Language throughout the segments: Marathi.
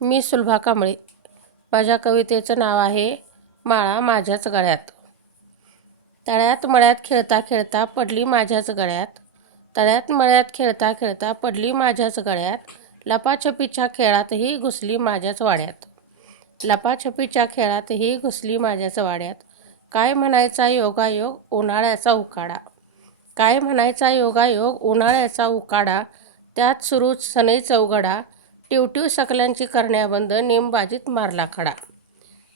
मी सुलभा कांबळे. माझ्या कवितेचं नाव आहे माळा माझ्याच गळ्यात. तळ्यात मळ्यात खेळता खेळता पडली माझ्याच गळ्यात. तळ्यात मळ्यात खेळता खेळता पडली माझ्याच गळ्यात. लपाछपीच्या खेळातही घुसली माझ्याच वाड्यात. लपाछपीच्या खेळातही घुसली माझ्याच वाड्यात. काय म्हणायचा योगायोग उन्हाळ्याचा उकाडा. काय म्हणायचा योगायोग उन्हाळ्याचा उकाडा. त्यात सुरू सनई चौघडा. टिवटिव सकलांची करण्याबंद नेमबाजीत मारला खडा.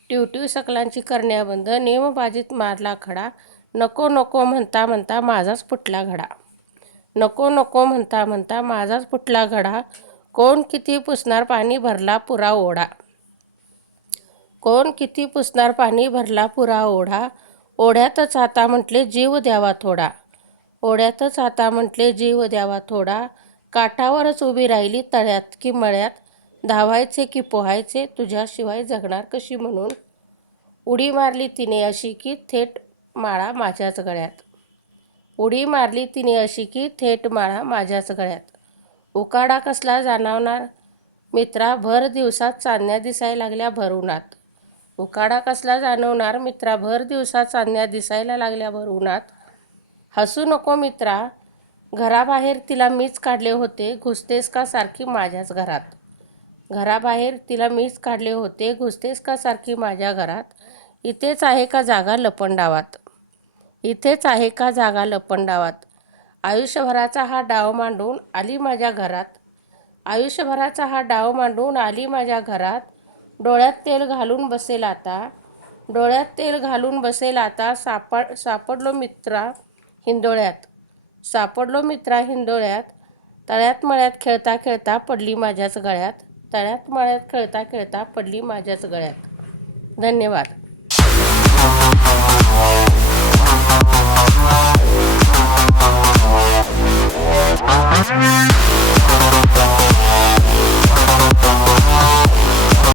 टिवटिव सकलांची करण्याबंद नेमबाजीत मारला खडा. नको नको म्हणता म्हणता माझाच फुटला घडा. नको नको म्हणता म्हणता माझाच फुटला घडा. कोण किती पुसणार पाणी भरला पुरा ओढा. कोण किती पुसणार पाणी भरला पुरा ओढा. ओढ्यातच आता म्हटले जीव द्यावा थोडा. ओढ्यातच आता म्हटले जीव द्यावा थोडा. काठावरच उभी राहिली तळ्यात की मळ्यात. धावायचे की पोहायचे तुझ्याशिवाय जगणार कशी म्हणून. उडी मारली तिने अशी की थेट माळा माझ्याच गळ्यात. उडी मारली तिने अशी की थेट माळा माझ्याच गळ्यात. उकाडा कसला जाणवणार मित्रा भर दिवसात चांदण्या दिसायला लागल्या भर उन्हात. उकाडा कसला जाणवणार मित्रा भर दिवसात चांदण्या दिसायला लागल्या भर उन्हात. हसू नको मित्रा घराबाहेर तिला मीच काढले होते घुसतेस का सारखी माझ्याच घरात. घराबाहेर तिला मीच काढले होते घुसतेस का सारखी माझ्या घरात. इथेच आहे का जागा लपंडावात. इथेच आहे का जागा लपंडावात. आयुष्यभराचा हा डाव मांडून आली माझ्या घरात. आयुष्यभराचा हा डाव मांडून आली माझ्या घरात. डोळ्यात तेल घालून बसेल आता. डोळ्यात तेल घालून बसेल आता. सापडलो मित्रा हिंदोळ्यात. सापडलो मित्रा हिंदोळ्यात. तळ्यात मळ्यात खेळता खेळता पडली माझ्याच गळ्यात. तळ्यात मळ्यात खेळता खेळता पडली माझ्याच गळ्यात. धन्यवाद.